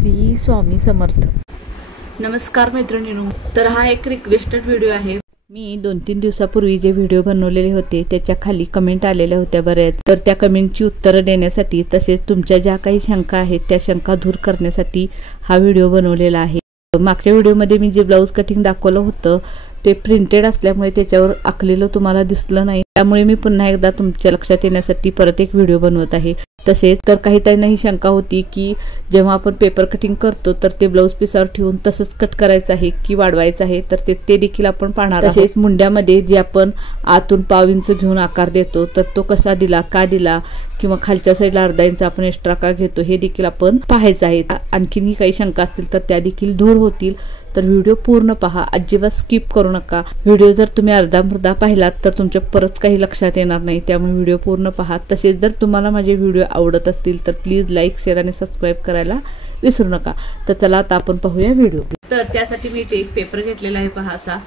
श्री स्वामी समर्थ। नमस्कार मैत्रिणींनो, तर हा एक रिक्वेस्टेड व्हिडिओ आहे। मी 2-3 दिवसापूर्वी जे व्हिडिओ बनवलेले होते त्याच्या खाली कमेंट आलेल्या होत्या बऱ्याच, तर त्या कमेंटची उत्तरं देण्यासाठी तसेच तुमच्या ज्या काही शंका आहेत त्या शंका दूर करण्यासाठी हा व्हिडिओ बनवलेला आहे। मागच्या व्हिडिओमध्ये मी जे ब्लाऊज कटिंग दाखवलं होतं ते प्रिंटेड असल्यामुळे त्याच्यावर आखलेलं तुम्हाला दिसलं नाही, त्यामुळे मी पुन्हा एकदा तुमच्या लक्षात येण्यासाठी परत एक व्हिडिओ बनवत आहे। तसेच तर काही ताईंना ही शंका होती की जेव्हा आपण पेपर कटिंग करतो तर ते ब्लाऊज पीसावर ठेवून तसंच कट करायचं आहे की वाढवायचं आहे, तर ते देखील आपण पाहणार आहोत। तसेच मुंड्यामध्ये जे आपण आतून पाव इंच घेऊन आकार देतो तर तो कसा दिला, का दिला, किंवा खालच्या साईडला अर्धा इंच आपण एक्स्ट्रा का घेतो हे देखील आपण पाहायचं आहे। आणखीनही काही शंका असतील तर त्या देखील दूर होतील, तर व्हिडिओ पूर्ण पहा, अजिबात स्किप करू नका। व्हिडिओ जर तुम्ही अर्धा पाहिलात तर तुमच्या परत काही लक्षात येणार नाही, त्यामुळे व्हिडिओ पूर्ण पहा। तसेच जर तुम्हाला माझे व्हिडिओ आवडत असतील तर प्लीज लाईक, शेअर आणि सबस्क्राईब करायला विसरू नका। तर चला आता आपण पाहूया व्हिडिओ। तर त्यासाठी मी इथे एक पेपर घेतलेला आहे पहा असा।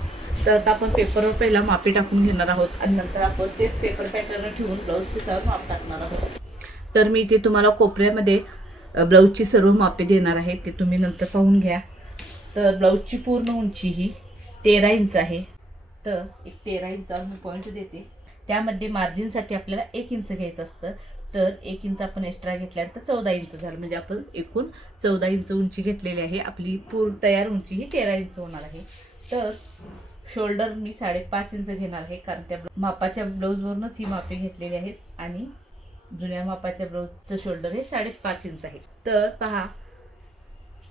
तर आता आपण पेपरवर पहिला मापे टाकून घेणार आहोत आणि नंतर आपण तेच पेपर पॅटर्न ठेवून ब्लाऊज पीसावर माप टाकणार आहोत। तर मी इथे तुम्हाला कोपऱ्यामध्ये ब्लाऊजची सर्व मापे देणार आहे, ते तुम्ही नंतर पाहून घ्या। तर ब्लाऊजची पूर्ण उंची ही 13 इंच आहे, तर एक 13 इंचावर मी पॉईंट देते। त्यामध्ये मार्जिनसाठी आपल्याला 1 इंच घ्यायचं असतं, तर 1 इंच आपण एक्स्ट्रा घेतल्यानंतर 14 इंच झालं, म्हणजे आपण एकूण 14 इंच उंची घेतलेली आहे। आपली पूर्ण तयार उंची ही 13 इंच होणार आहे। तर शोल्डर मी 5.5 इंच घेणार आहे, कारण त्या मापाच्या ब्लाऊजवरूनच ही मापे घेतलेली आहेत आणि जुन्या मापाच्या ब्लाऊजचं शोल्डर हे 5.5 इंच आहे। तर पहा,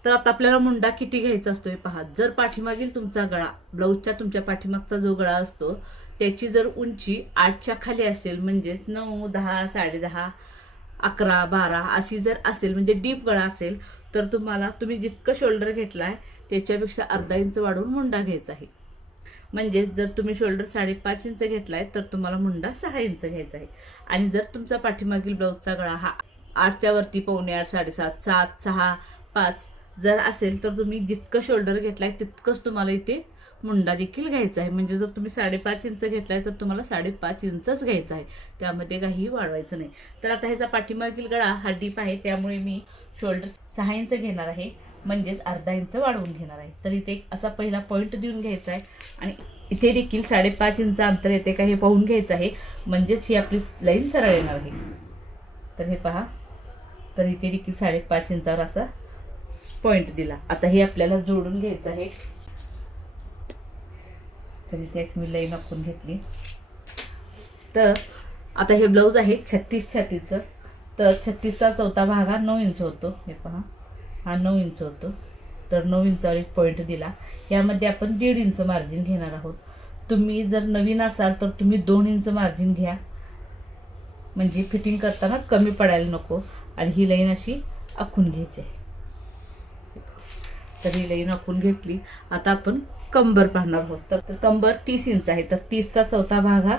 तर आता आपल्याला मुंडा किती घ्यायचा असतो हे पहा। जर पाठीमागील तुमचा गळा, ब्लाऊजच्या तुमच्या पाठीमागचा जो गळा असतो त्याची जर उंची 8च्या खाली असेल, म्हणजे 9, 10, 10.5, 11, 12 अशी जर असेल, म्हणजे डीप गळा असेल, तर तुम्ही जितकं शोल्डर घेतलाय त्याच्यापेक्षा अर्धा इंच वाढवून मुंडा घ्यायचा आहे। म्हणजे जर तुम्ही शोल्डर 5.5 इंच घेतलाय तर तुम्हाला मुंडा 6 इंच घ्यायचा आहे। आणि जर तुमचा पाठीमागील ब्लाऊजचा गळा हा 8च्या वरती, 5.25, 7.5, 7, 6, 5 जर असेल तर तुम्ही जितकं शोल्डर घेतलाय तितकंच तुम्हाला इथे मुंडा देखील घ्यायचा आहे। म्हणजे जर तुम्ही 5.5 इंच घेतलाय तर तुम्हाला 5.5 इंचच घ्यायचा आहे, त्यामध्ये काही वाढवायचं नाही। तर आता ह्याचा पाठीमागील गळा हा डीप आहे, त्यामुळे मी शोल्डर 6 इंच घेणार आहे, म्हणजेच अर्धा इंच वाढवून घेणार आहे। तर इथे असा पहिला पॉईंट देऊन घ्यायचा आहे आणि इथे देखील 5.5 इंच अंतर येते का हे पाहून घ्यायचं आहे, म्हणजेच ही आपली लाईन सरळ येणार आहे। तर हे पहा, तर इथे देखील 5.5 इंचावर असा पॉइंट दिला। आता हे आपल्याला जोडून घ्यायचं आहे, तर इथे मी लाईन आखून घेतली। तर आता हे ब्लाऊज आहे 36 छातीचं, तर 36चा चौथा भाग हा 9 इंच होतो। हे पहा, हा 9 इंच होतो, तर 9 इंचावर एक पॉइंट दिला। यामध्ये आपण 1.5 इंच मार्जिन घेणार आहोत। तुम्ही जर नवीन असाल तर तुम्ही 2 इंच मार्जिन घ्या, म्हणजे फिटिंग करताना कमी पडायला नको। आणि ही लाईन अशी आखून घ्यायची आहे। तर ही लाईन आखून घेतली। आता आपण कंबर पाहणार आहोत। तर कंबर 30 इंच आहे, तर 30चा चौथा भाग हा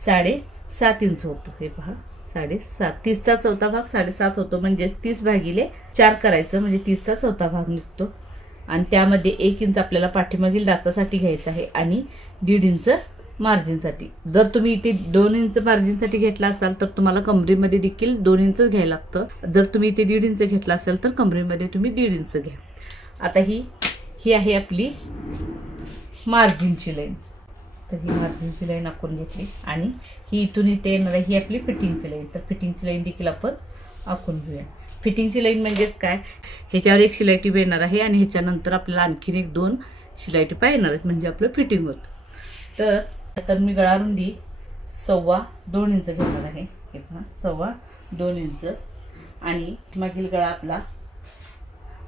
7.5 इंच होतो। हे पहा, 7.5, 30चा चौथा भाग 7.5 होतो, म्हणजे 30/4 करायचं, म्हणजे 30चा चौथा भाग निघतो। आणि त्यामध्ये 1 इंच आपल्याला पाठीमागील डाचासाठी घ्यायचं आहे आणि 1.5 इंच मार्जिनसाठी। जर तुम्ही इथे 2 इंच मार्जिनसाठी घेतला असाल तर तुम्हाला कमरेमध्ये देखील 2 इंच घ्यायला लागतं। जर तुम्ही इथे 1.5 इंच घेतला असेल तर कमरेमध्ये तुम्ही 1.5 इंच घ्या। आता ही आहे आपली मार्जिनची लाईन, तर ही मार्जिनची लाईन आखून घेतली आणि ही इथून इथे येणार आहे, ही आपली फिटिंगची लाईन। तर फिटिंगची लाईन देखील आपण आखून घेऊया। फिटिंगची लाईन म्हणजेच काय, ह्याच्यावर एक शिलाई टिप येणार आहे आणि ह्याच्यानंतर आपल्याला आणखीन 1-2 शिलाई टिपा येणार आहेत, म्हणजे आपलं फिटिंग होतं। तर मी गळा रुंदी 2.25 इंच घेणार आहे। हे पहा, 2.25 इंच आणि मागील गळा आपला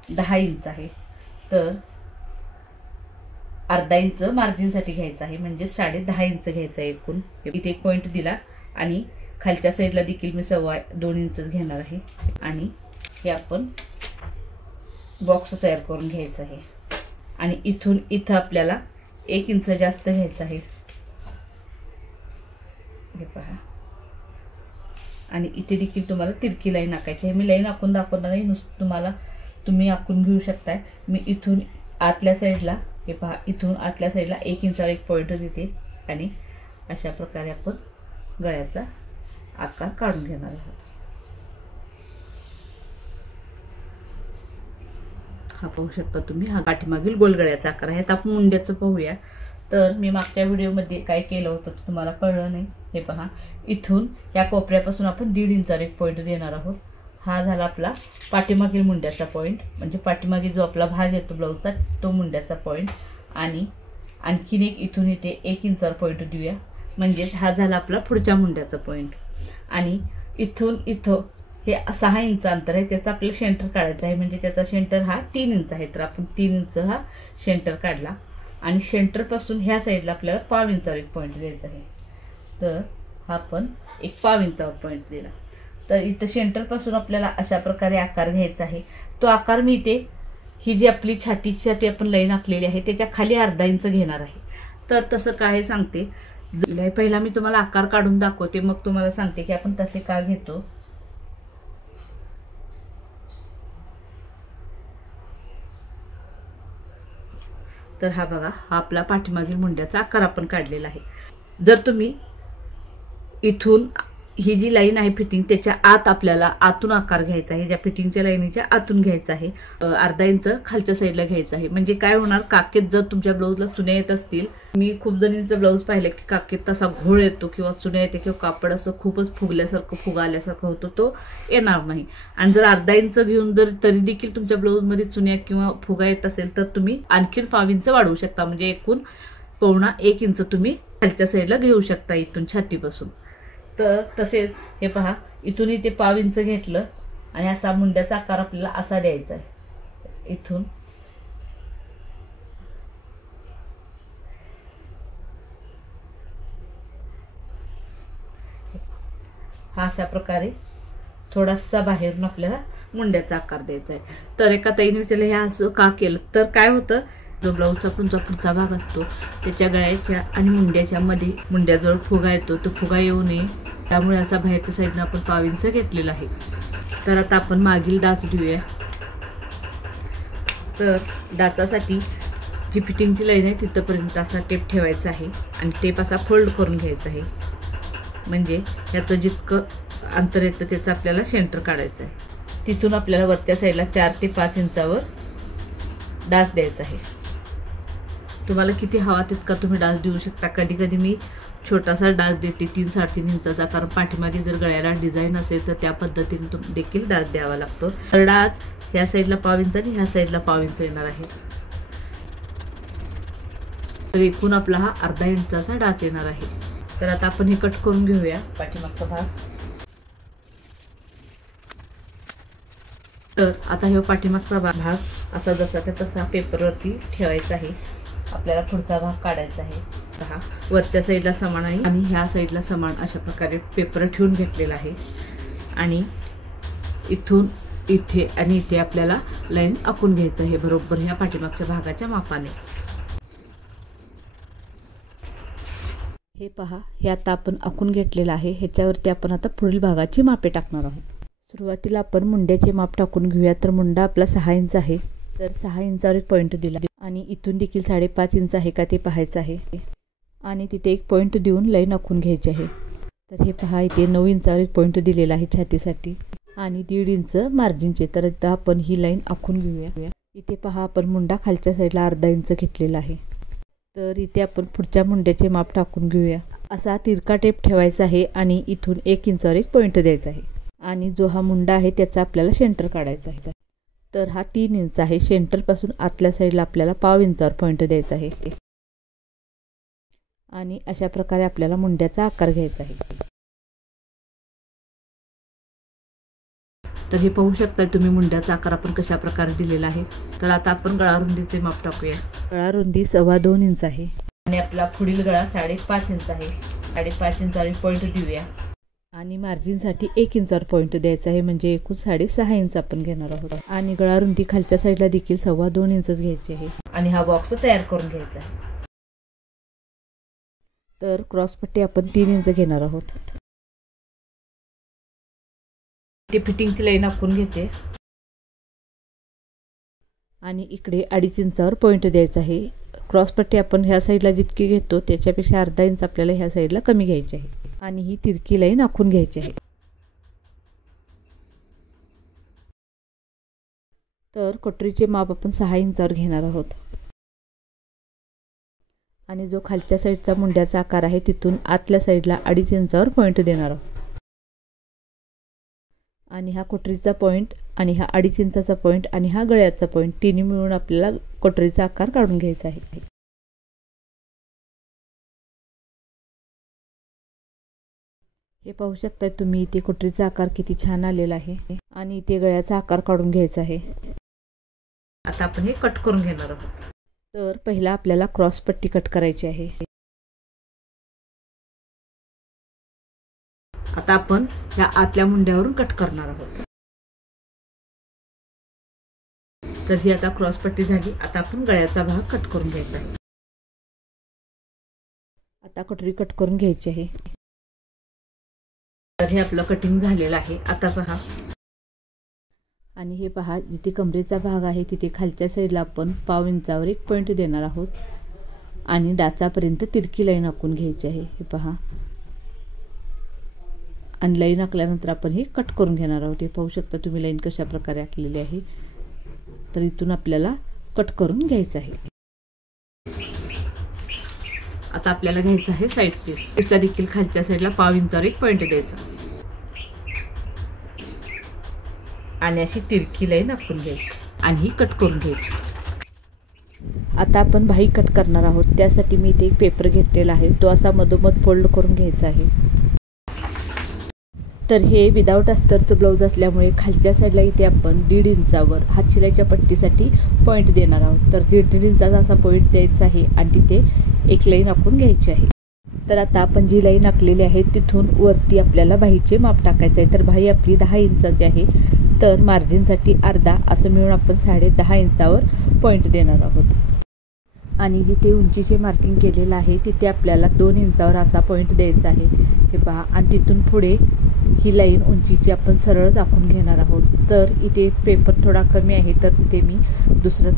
10 इंच आहे, तर अर्धा इंच मार्जिनसाठी घ्यायचा आहे, म्हणजे 10.5 इंच घ्यायचा आहे एकूण। इथे एक पॉईंट दिला आणि खालच्या साईडला देखील मी 2.25 इंच घेणार आहे आणि हे आपण बॉक्स तयार करून घ्यायचा आहे। आणि इथं आपल्याला 1 इंच जास्त घ्यायचं आहे। हे पहा, आणि इथे देखील तुम्हाला तिरकी लाईन आखायची आहे। मी लाईन आखून दाखवणार नाही, नुसतं तुम्ही आखून घेऊ शकताय। मी इथून आतल्या साईडला, हे पहा, इथून आतल्या साईडला 1 इंचावर एक पॉईंट देते आणि अशा प्रकारे आपण गळ्याचा आकार काढून घेणार आहोत। हा पाहू शकता तुम्ही, हा पाठीमागील गोलगळ्याचा आकार आहे. आता आपण मुंड्याचं पाहूया. तर मी मागच्या व्हिडिओमध्ये काय केलं होतं तुम्हाला कळलं नाही. हे पहा, इथून या कोपऱ्यापासून आपण 1.5 इंचावर एक पॉईंट देणार आहोत. हा झाला आपला पाठीमागील मुंड्याचा पॉईंट, म्हणजे पाठीमागे जो आपला भाग येतो ब्लाऊजचा तो मुंड्याचा पॉईंट. आणि आणखीन एक इथून इथे 1 इंचावर पॉईंट देऊया, म्हणजेच हा झाला आपला पुढच्या मुंड्याचा पॉईंट. आणि इथून इथं हे 6 इंच अंतर आहे, त्याचा आपल्याला सेंटर काढायचा आहे. म्हणजे त्याचा सेंटर हा 3 इंच आहे, तर आपण 3 इंच हा सेंटर काढला. आणि सेंटरपासून ह्या साईडला आपल्याला 1/2 इंचावर एक पॉईंट द्यायचा आहे. तर हा आपण 1/2 इंचावर पॉईंट दिला. तर इथं सेंटरपासून आपल्याला अशा प्रकारे आकार घ्यायचा आहे. तो आकार मी इथे ही जी आपली छातीसाठी आपण लाईन आखलेली आहे त्याच्या खाली 1/2 इंच घेणार आहे. तर तसं काय सांगते, पहिला मी तुम्हाला आकार काढून दाखवते, मग तुम्हाला सांगते की आपण तसे का घेतो. तर हा बघा, हा आपला पाठीमागील मुंड्याचा आकार आपण काढलेला आहे. जर तुम्ही इथून ही जी लाईन आहे फिटिंग त्याच्या आत आपल्याला आतून आकार घ्यायचा आहे, ज्या फिटिंगच्या लाईनीच्या आतून घ्यायचा आहे. 1/2 इंच खालच्या साईडला घ्यायचं आहे. म्हणजे काय होणार, काकेत जर तुमच्या ब्लाऊजला चुन्या येत असतील, मी खूप जणींचं ब्लाऊज पाहिलं की काकेत तसा घोळ येतो किंवा चुन्या येते किंवा कापड असं खूपच फुगल्यासारखं फुगा आल्यासारखं होतो, तो येणार नाही. आणि जर 1/2 इंच घेऊन जर तरी देखील तुमच्या ब्लाऊजमध्ये चुन्या किंवा फुगा येत असेल तर तुम्ही आणखीन 1/2 इंच वाढवू शकता. म्हणजे एकूण 1.25 इंच तुम्ही खालच्या साईडला घेऊ शकता इथून छातीपासून. तर तसेच हे पहा, इथून इथे 1/2 इंच घेतलं आणि असा मुंड्याचा आकार आपल्याला असा द्यायचा आहे. इथून हा अशा प्रकारे थोडासा बाहेरून आपल्याला मुंड्याचा आकार द्यायचा आहे. तर एका ताईने विचारलं हे असं का केलं, तर काय होतं, जो ब्लाऊजचा पुढचा भाग असतो त्याच्या गळ्याच्या आणि मुंड्याच्या मध्ये मुंड्याजवळ फुगा येतो, तो फुगा येऊ नये त्यामुळे असा बाहेरच्या साईडनं आपण 1/2 इंच घेतलेला आहे. तर आता आपण मागील डाच देऊया. तर डाचासाठी जी फिटिंगची लाईन आहे तिथपर्यंत असा टेप ठेवायचा आहे आणि टेप असा फोल्ड करून घ्यायचा आहे. म्हणजे याचं जितकं अंतर येतं त्याचं आपल्याला सेंटर काढायचं आहे. तिथून आपल्याला वरच्या साईडला 4 ते 5 इंचावर डाच द्यायचा आहे. तुम्हाला किती हवा तितका तुम्ही डाच देऊ शकता. कधी कधी मी छोटासा डाच देते 3-3.5 इंचाचा, कारण पाठीमागे जर गळ्याला डिझाईन असेल तर त्या पद्धतीने देखील डाच द्यावा लागतो. तर डाच ह्या साईडला 1/2 इंच आणि ह्या साईडला 1/2 इंच येणार आहे. तर एकूण आपला हा 1/2 इंचाचा डाच येणार आहे. तर आता आपण हे कट करून घेऊया पाठीमागचा भाग. तर आता हे पाठीमागचा भाग असा जसाचा तसा पेपरवरती ठेवायचा आहे. आपल्याला पुढचा भाग काढायचा आहे. हा वरच्या साईडला समान आहे आणि ह्या साईडला समान अशा प्रकारे पेपर ठेवून घेतलेला आहे. आणि इथून इथे आणि इथे आपल्याला लाईन आखून घ्यायचं आहे बरोबर ह्या पाठीमागच्या भागाच्या मापाने. हे पहा, हे आता आपण आखून घेतलेलं आहे. ह्याच्यावरती आपण आता पुढील भागाची मापे टाकणार आहोत. सुरुवातीला आपण मुंड्याचे माप टाकून घेऊया. तर मुंडा आपला 6 इंच आहे, तर 6 इंचावर एक पॉईंट दिला आणि इथून देखील 5.5 इंच आहे का ते पाहायचं आहे. आणि तिथे एक पॉईंट देऊन लाईन आखून घ्यायची आहे. तर हे पहा, इथे 9 इंचावर एक पॉईंट दिलेला आहे छातीसाठी आणि 1.5 इंच मार्जिनचे. तर आता आपण ही लाईन आखून घेऊया. इथे पहा, आपण मुंडा खालच्या साईडला 1/2 इंच घेतलेला आहे. तर इथे आपण पुढच्या मुंड्याचे माप टाकून घेऊया. असा तिरका टेप ठेवायचा आहे आणि इथून 1 इंचावर एक पॉईंट द्यायचा आहे. आणि जो हा मुंडा आहे त्याचा आपल्याला सेंटर काढायचा आहे. तर हा 3 इंच आहे. सेंटरपासून आतल्या साईडला आपल्याला 1/2 इंचावर पॉईंट द्यायचा आहे. आणि अशा प्रकारे आपल्याला मुंड्याचा आकार घ्यायचा आहे. तर हे पाहू शकता तुम्ही मुंड्याचा आकार आपण कशा प्रकारे दिलेला आहे. तर आता आपण गळा रुंदीचे माप टाकूया. गळा रुंदी 2.25 इंच आहे आणि आपला पुढील गळा 5.5 इंच आहे. 5.5 इंचावर पॉईंट देऊया आणि मार्जिनसाठी 1 इंचावर पॉईंट द्यायचा आहे. म्हणजे एकूण 6.5 इंच आपण घेणार आहोत. आणि गळा रुंदी खालच्या साईडला देखील 2.25 इंचच घ्यायची आहे. आणि हा बॉक्स तयार करून घ्यायचा आहे. तर क्रॉसपट्टी आपण 3 इंच घेणार आहोत. ते फिटिंगची लाईन आखून घेते आणि इकडे 2.5 इंचावर पॉईंट द्यायचा आहे. क्रॉसपट्टी आपण ह्या साईडला जितकी घेतो त्याच्यापेक्षा 1/2 इंच आपल्याला ह्या साईडला कमी घ्यायची आहे. आणि ही तिरकी लाईन आखून घ्यायची आहे. तर कोटरीचे माप आपण 6 इंचावर घेणार आहोत आणि जो खालच्या साईडचा मुंड्याचा आकार आहे तिथून आतल्या साईडला 2.5 इंचावर पॉईंट देणार आहोत आणि हा कोटरीचा पॉईंट आणि हा 2.5 इंचाचा पॉईंट आणि हा गळ्याचा पॉईंट तिन्ही मिळून आपल्याला कोटरीचा आकार काढून घ्यायचा आहे। हे पाहू शकता तुम्ही इथे कोटरीचा आकार किती छान आलेला आहे आणि इथे गळ्याचा आकार काढून घ्यायचा आहे। आता आपण हे कट करून घेणार आहोत। तर पहिला आपल्याला क्रॉस पट्टी कट करायची आहे। आता आपण या आतल्या मुंड्यावरून कट करणार आहोत। तर ही आता क्रॉस पट्टी झाली। आता आपण गळ्याचा भाग कट करून घ्यायचा आहे। आता कोटरी कट करून घ्यायची आहे। तर हे आपलं कटिंग झालेलं आहे। आता पहा आणि हे पहा जिथे कमरेचा भाग आहे तिथे खालच्या साईडला आपण 1/2 इंचावर एक पॉईंट देणार आहोत आणि डाचापर्यंत तिरकी लाईन आखून घ्यायची आहे। हे पहा आणि लाईन आखल्यानंतर आपण हे कट करून घेणार आहोत। हे पाहू शकता तुम्ही लाईन कशा प्रकारे आखलेली आहे। तर इथून आपल्याला कट करून घ्यायचं आहे। आता आपल्याला घ्यायचं आहे साइड पीस। इसला देखील खालच्या साईडला 1/2 इंचावर एक पॉईंट द्यायचा आणि अशी तिरकी लाईन आखून घ्यायची आणि ही कट करून घ्यायची। आता आपण बाही कट करणार आहोत। त्यासाठी मी इथे एक पेपर घेतलेला आहे तो असा मधोमध फोल्ड करून घ्यायचा आहे। तर हे विदाउट अस्तरचं ब्लाउज असल्यामुळे खालच्या साईडला इथे आपण 1.5 इंचावर हातशिलाईच्या पट्टीसाठी पॉईंट देणार आहोत। तर 1.5 इंचाचा असा पॉईंट द्यायचा आहे आणि तिथे एक लाईन आखून घ्यायची आहे। तर आता आपण जी लाईन आखलेली आहे तिथून वरती आपल्याला बाहीचे माप टाकायचं आहे। तर बाही आपली 10 इंचाची आहे तर मार्जिनसाठी अर्धा असं मिळून आपण 10.5 इंचावर पॉईंट देणार आहोत आणि जिथे उंचीचे मार्किंग केलेलं आहे तिथे आपल्याला 2 इंचावर असा पॉईंट द्यायचा आहे। हे पहा आणि तिथून पुढे ही लाईन उंचीची आपण सरळ आखून घेणार आहोत। तर इथे पेपर थोडा कमी आहे तर तिथे मी दुसरा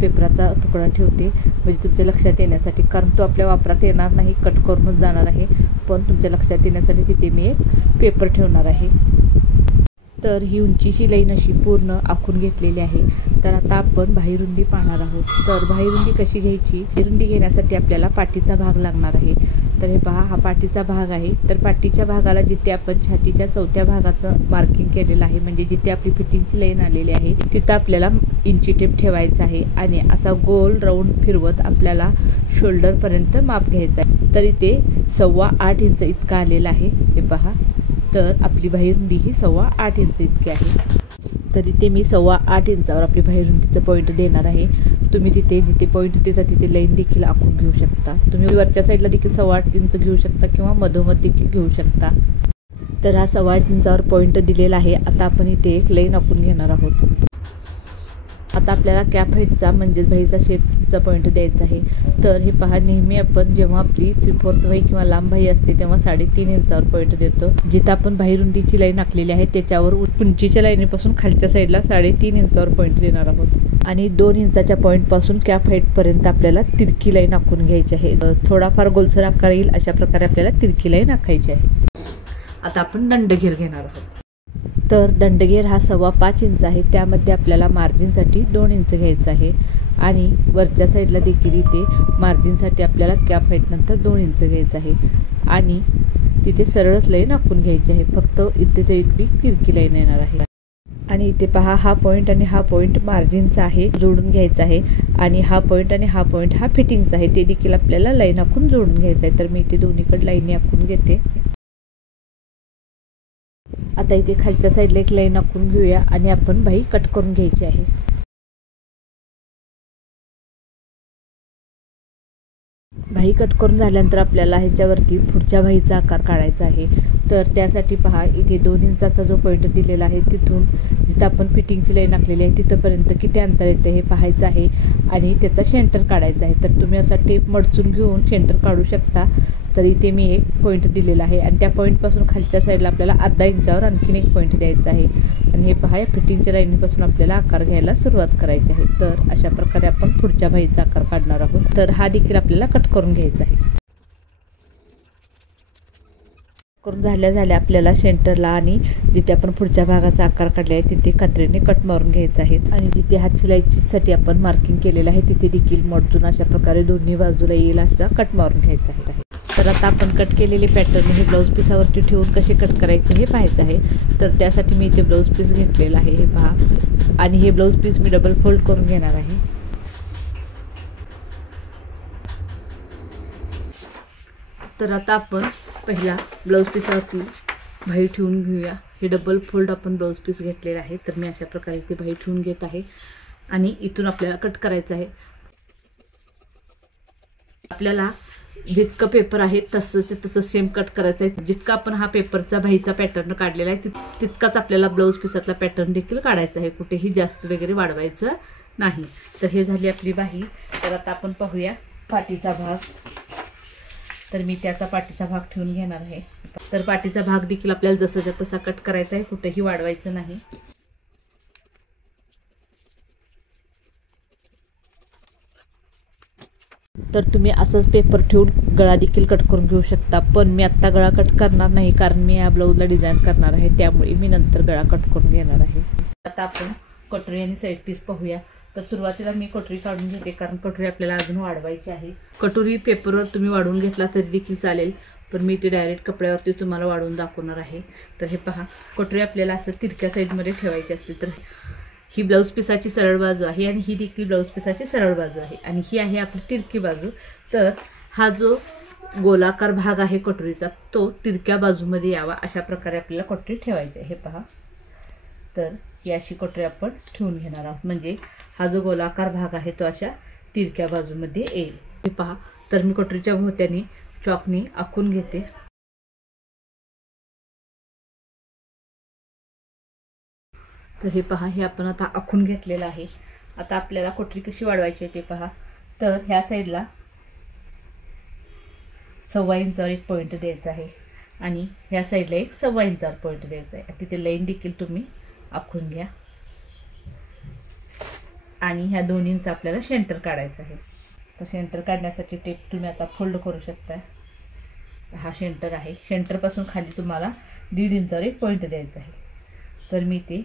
पेपराचा तुकडा ठेवते म्हणजे तुमच्या लक्षात येण्यासाठी, कारण तो आपल्या वापरात येणार नाही, कट करूनच जाणार आहे, पण तुमच्या लक्षात येण्यासाठी तिथे मी एक पेपर ठेवणार आहे। तर ही उंचीची लाईन अशी पूर्ण आखून घेतलेली आहे। तर आता आपण बाहीरुंदी पाहणार आहोत। तर बाहीरुंदी कशी घ्यायची, बाहीरुंदी घेण्यासाठी आपल्याला पाठीचा भाग लागणार आहे। तर हे पहा हा पाठीचा भाग आहे। तर पाठीच्या भागाला जिथे आपण छातीच्या 4थ्या भागाचं मार्किंग केलेलं आहे म्हणजे जिथे आपली फिटिंगची लाईन आलेली आहे तिथं आपल्याला इंची टेप ठेवायचा आहे आणि असा गोल राऊंड फिरवत आपल्याला शोल्डरपर्यंत माप घ्यायचं आहे। तर इथे 8.25 इंच इतका आलेला आहे। हे पहा तर आपली बाहीरुंदी ही 8.25 इंच इतकी आहे। तर इथे मी 8.25 इंचावर आपली बाहीरुंदीचं पॉईंट देणार आहे। तुम्ही तिथे जिथे पॉईंट देता तिथे लाईन देखील आखून घेऊ शकता। तुम्ही वरच्या साईडला देखील 8.25 इंच घेऊ शकता किंवा मधोमध देखील घेऊ शकता। तर हा 8.25 इंचावर पॉईंट दिलेला आहे। आता आपण इथे एक लाईन आखून घेणार आहोत। आता आपल्याला कॅप हाईटचा म्हणजेच बाहीचा शेपचा पॉईंट द्यायचा आहे। तर हे पहा नेहमी आपण जेव्हा आपली 3/4 बाही किंवा लांब बाही असते तेव्हा 3.5 इंचावर पॉईंट देतो। जिथं आपण बाहीरुंदीची लाईन आखलेली आहे त्याच्यावर उंचीच्या लाईनीपासून खालच्या साईडला 3.5 इंचावर पॉईंट देणार आहोत आणि 2 इंचाच्या पॉईंटपासून कॅप हाईटपर्यंत आपल्याला तिरकी लाईन आखून घ्यायची आहे। थोडाफार गोलसर आकार येईल अशा प्रकारे आपल्याला तिरकी लाईन आखायची आहे। आता आपण दंडघेर घेणार आहोत। तर दंडघेर हा 5.25 इंच आहे। त्यामध्ये आपल्याला मार्जिनसाठी 2 इंच घ्यायचं आहे आणि वरच्या साईडला देखील इथे मार्जिनसाठी आपल्याला कॅप हाईट नंतर 2 इंच घ्यायचं आहे आणि तिथे सरळच लाईन आखून घ्यायची आहे। फक्त इथे इतकी तिरकी लाईन येणार आहे आणि इथे पहा हा पॉईंट आणि हा पॉईंट मार्जिनचा आहे, जोडून घ्यायचा आहे आणि हा पॉईंट आणि हा पॉईंट हा फिटिंगचा आहे, ते देखील आपल्याला लाईन आखून जोडून घ्यायचं आहे। तर मी इथे दोन्हीकडे लाईनी आखून घेते। आता इथे खालच्या साईडला एक लाईन आखून घेऊया आणि आपण बाही कट करून घ्यायची आहे। बाही कट करून झाल्यानंतर आपल्याला ह्याच्यावरती पुढच्या बाहीचा आकार काढायचा आहे। तर त्यासाठी पहा इथे 2 इंचाचा जो पॉईंट दिलेला आहे तिथून जिथं आपण फिटिंगची लाईन आखलेली आहे तिथंपर्यंत किती अंतर येतं हे पाहायचं आहे आणि त्याचा सेंटर काढायचा आहे। तर तुम्ही असा टेप मडचून घेऊन सेंटर काढू शकता। तर इथे मी एक पॉईंट दिलेला आहे आणि त्या पॉईंटपासून खालच्या साईडला आपल्याला अर्धा इंचावर आणखीन एक पॉईंट द्यायचा आहे आणि हे पहा या फिटिंगच्या लाईनीपासून आपल्याला आकार घ्यायला सुरुवात करायची आहे। तर अशा प्रकारे आपण पुढच्या बाहीचा आकार काढणार आहोत। तर हा देखील आपल्याला कट करून घ्यायचा आहे। करून झाल्या आपल्याला सेंटरला आणि जिथे आपण पुढच्या भागाचा आकार काढला आहे तिथे कात्रीने कट मारून घ्यायचा आहे आणि जिथे हात शिलाईसाठी आपण मार्किंग केलेलं आहे तिथे देखील मडतून अशा प्रकारे दोन्ही बाजूला येईल असा कट मारून घ्यायचा आहे. तर आता आपण कट केलेले पॅटर्न हे ब्लाऊज पीसावरती ठेवून कसे कट करायचे हे पाहायचं आहे. तर त्यासाठी मी इथे ब्लाऊज पीस घेतलेला आहे, हे पहा. आणि हे ब्लाऊज पीस मी डबल फोल्ड करून घेणार आहे. तर आता आपण पहिला ब्लाऊज पीसावरती बाही ठेवून घेऊया. हे डबल फोल्ड आपण ब्लाऊज पीस घेतलेला आहे. तर मी अशा प्रकारे इथे बाही ठेवून घेत आहे आणि इथून आपल्याला कट करायचं आहे. आपल्याला जितकं पेपर आहे तसं सेम कट करायचं आहे. जितका आपण हा पेपरचा बाहीचा पॅटर्न काढलेला आहे तितकाच आपल्याला ब्लाऊज पीसातला पॅटर्न देखील काढायचा आहे. कुठेही जास्त वगैरे वाढवायचं नाही. तर हे झाली आपली बाही. तर आता आपण पाहूया पाठीचा भाग. तर मी त्याचा पाठीचा भाग ठेवून घेणार आहे. तर पाठीचा भाग देखील आपल्याला जसं तसा कट करायचा आहे, कुठेही वाढवायचं नाही. तर तुम्ही असंच पेपर ठेवून गळा देखील कट करून घेऊ शकता. पण मी आत्ता गळा कट करणार नाही कारण मी या ब्लाऊजला डिझाईन करणार आहे, त्यामुळे मी नंतर गळा कट करून घेणार आहे. आता आपण कटोरी आणि साईड पीस पाहूया. तर सुरुवातीला मी कटोरी काढून घेते कारण कटोरी आपल्याला अजून वाढवायची आहे. कटोरी पेपरवर तुम्ही वाढवून घेतला तरी देखील चालेल, पण मी ते डायरेक्ट कपड्यावरती तुम्हाला वाढवून दाखवणार आहे. तर हे पहा, कटोरी आपल्याला असं तिरक्या साईडमध्ये ठेवायची असते. तर ही ब्लाऊज पीसाची सरळ बाजू आहे आणि ही देखील ब्लाऊज पीसाची सरळ बाजू आहे आणि ही आहे आपली तिरकी बाजू. तर हा जो गोलाकार भाग आहे कटोरीचा तो तिरक्या बाजूमध्ये यावा अशा प्रकारे आपल्याला कटोरी ठेवायची आहे. हे पहा, तर ही अशी कटोरी आपण ठेवून घेणार आहोत, म्हणजे हा जो गोलाकार भाग आहे तो अशा तिरक्या बाजूमध्ये येईल. हे पहा, तर मी कटोरीच्या भोवत्याने चॉकने आखून घेते. तर हे पहा, हे आपण आता आखून घेतलेलं आहे. आता आपल्याला कटोरी कशी वाढवायची आहे ते पहा. तर ह्या साईडला 1.25 इंचावर एक पॉईंट द्यायचा आहे आणि ह्या साईडला एक 1.25 इंचावर पॉईंट द्यायचा आहे. तिथे लाईन देखील तुम्ही आखून घ्या आणि ह्या 2 इंच आपल्याला सेंटर काढायचं आहे. तर सेंटर काढण्यासाठी टेप तुम्ही आता फोल्ड करू शकता. हा सेंटर आहे. सेंटरपासून खाली तुम्हाला 1.5 इंचावर एक पॉईंट द्यायचा आहे. तर मी ते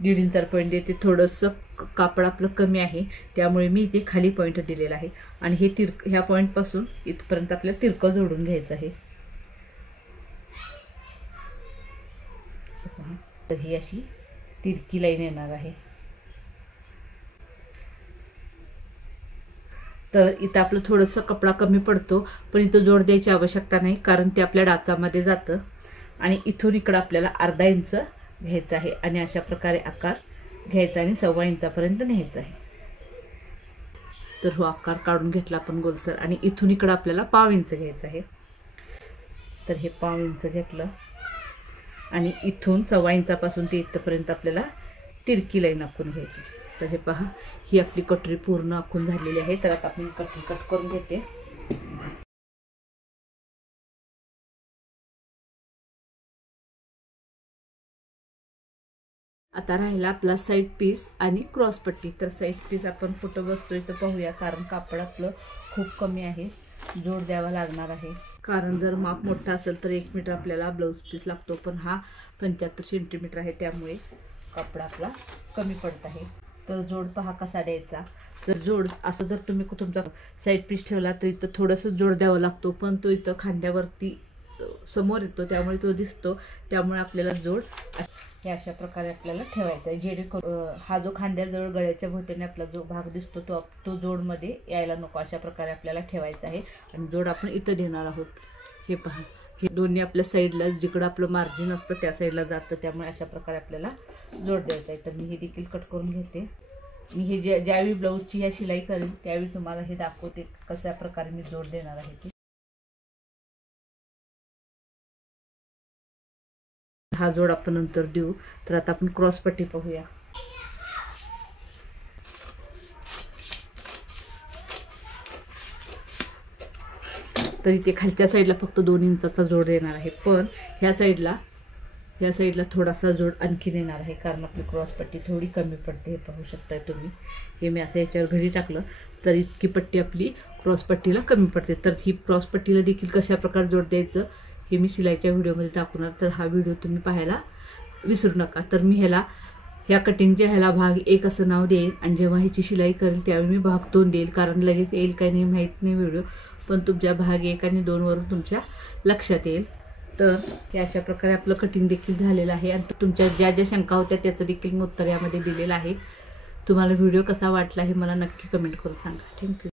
1.5 इंचावर पॉईंट देते. थोडंसं कापड आपलं कमी आहे त्यामुळे मी इथे खाली पॉईंट दिलेला आहे आणि हे ह्या पॉईंटपासून इथपर्यंत आपल्याला तिरकं जोडून घ्यायचं आहे. तर ही अशी तिरकी लाईन येणार आहे. तर इथं आपलं थोडंसं कपडा कमी पडतो, पण इथं जोड द्यायची आवश्यकता नाही कारण ते आपल्या डाचामध्ये जातं. आणि इथून इकडं आपल्याला 1/2 इंच घ्यायचं आहे आणि अशा प्रकारे आकार घ्यायचा आणि 1.25 इंचापर्यंत न्यायचा आहे. तर हो आकार काढून घेतला आपण गोलसर आणि इथून इकडं आपल्याला 1/2 इंच घ्यायचं आहे. तर हे 1/2 इंच घेतलं आणि इथून 1.25 इंचापासून ते इथपर्यंत आपल्याला तिरकी लाईन आखून घ्यायची. तर हे पहा, ही आपली कटोरी पूर्ण आखून झालेली आहे. तर आता आपण कटोरी कट करून घेते. आता राहिला आपला साईड पीस आणि क्रॉस पट्टी. तर साईड पीस आपण कुठं बसतोय तर पाहूया कारण कापड आपलं खूप कमी आहे, जोड द्यावा लागणार आहे. कारण जर माप मोठा असेल तर 1 मीटर आपल्याला ब्लाऊज पीस लागतो, पण हा 75 सेंटीमीटर आहे त्यामुळे कापड आपला कमी पडत आहे. तर जोड पहा कसा द्यायचा. तर जोड असं जर तुम्ही तुमचा साईड पीस ठेवला तर इथं थोडंसं जोड द्यावा लागतो, पण तो इथं खांद्यावरती समोर येतो त्यामुळे तो दिसतो. त्यामुळे आपल्याला जोड हे अशा प्रकारे आपल्याला ठेवायचा आहे, जेणेकरून हा जो खांद्याजवळ गळ्याच्या भोवत्याने आपला जो भाग दिसतो तो जोडमध्ये यायला नको अशा प्रकारे आपल्याला ठेवायचा आहे. आणि जोड आपण इथं देणार आहोत. हे पहा, हे दोन्ही आपल्या साईडला जिकडं आपलं मार्जिन असतं त्या साईडला जातं, त्यामुळे अशा प्रकारे आपल्याला जोड द्यायचा आहे. तर मी हे देखील कट करून घेते. मी हे ज्यावेळी ब्लाऊजची ह्या शिलाई करेन त्यावेळी तुम्हाला हे दाखवते कशा प्रकारे मी जोड देणार आहे ते. हा जोड आपण नंतर देऊ. तर आता आपण क्रॉस पट्टी पाहूया. तर इथे खालच्या साईडला फक्त 2 इंचाचा जोड येणार आहे, पण ह्या साईडला थोडासा जोड आणखी येणार आहे कारण आपली क्रॉस पट्टी थोडी कमी पडते. हे पाहू शकताय तुम्ही. हे मी असं याच्यावर घडी टाकलं तर इतकी पट्टी आपली क्रॉस पट्टीला कमी पडते. तर ही क्रॉस पट्टीला देखील कशा प्रकारे जोड द्यायचं हे मी शिलाईच्या व्हिडिओमध्ये दाखवणार, तर हा व्हिडिओ तुम्ही पाहायला विसरू नका. तर मी ह्या कटिंगच्या भाग 1 असं नाव देईल आणि जेव्हा ह्याची शिलाई करेल त्यावेळी मी भाग 2 देईल, कारण लगेच येईल काय नाही माहीत नाही व्हिडिओ, पण तुमच्या भाग 1 आणि 2 वरून तुमच्या लक्षात येईल. तर हे अशा प्रकारे आपलं कटिंग देखील झालेलं आहे आणि तुमच्या ज्या ज्या शंका होत्या त्याचं देखील मी उत्तर यामध्ये दिलेलं आहे. तुम्हाला व्हिडिओ कसा वाटला हे मला नक्की कमेंट करून सांगा. थँक्यू.